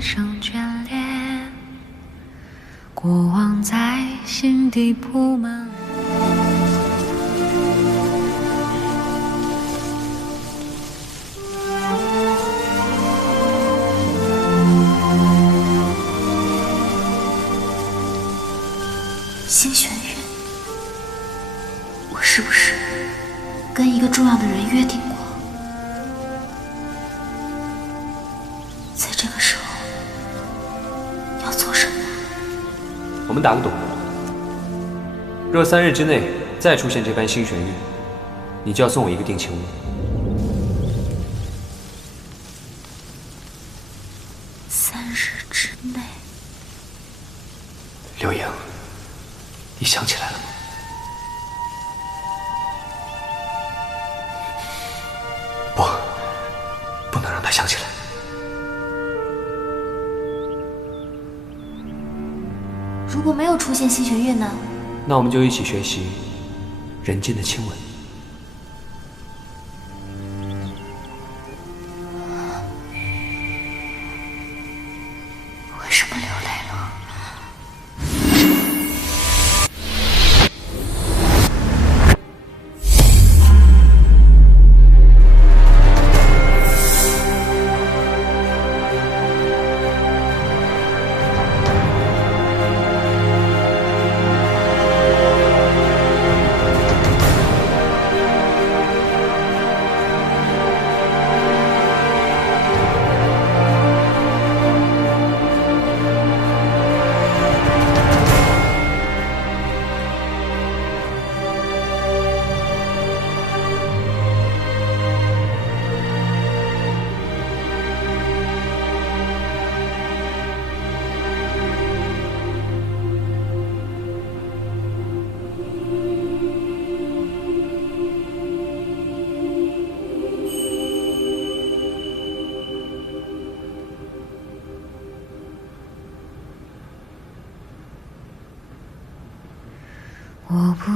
上眷恋，过往在心底铺满。星璇玥，我是不是跟一个重要的人约定过，在这个时候要做什么？我们打个赌，若3日之内再出现这般星璇玥，你就要送我一个定情物。3日之内。刘莹，你想起来了吗？不能让他想起来。如果没有出现星璇玥呢？那我们就一起学习人间的亲吻。为什么流泪了？我不